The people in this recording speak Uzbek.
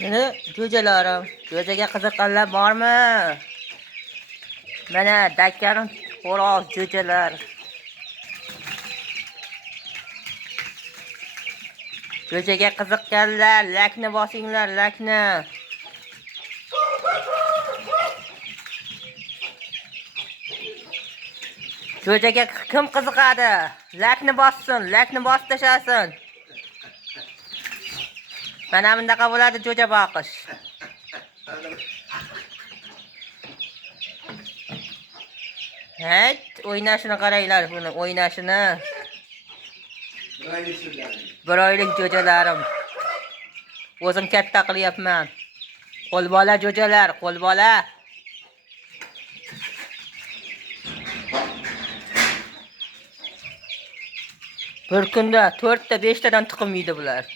Meni jo'jalarim, jo'jaga qiziqqanlar bormi? Mana dakkarim xo'roz jo'jalar. Jo'jaga qiziqqanlar, lakni bosinglar, lakni. Jo'jaga kim qiziqadi? Lakni bossin, lakni bosib tashlasin. Mana bundaqa bo'ladi jo'ja boqish. Hayt, o'ynashini qaranglar, buni o'ynashini. Bir oylik jo'jalarim. O'zim katta qilyapman. Qo'lbola jo'jalar, qo'lbola. Bir kunda 4 ta 5 tadan tuxum yeydi bular.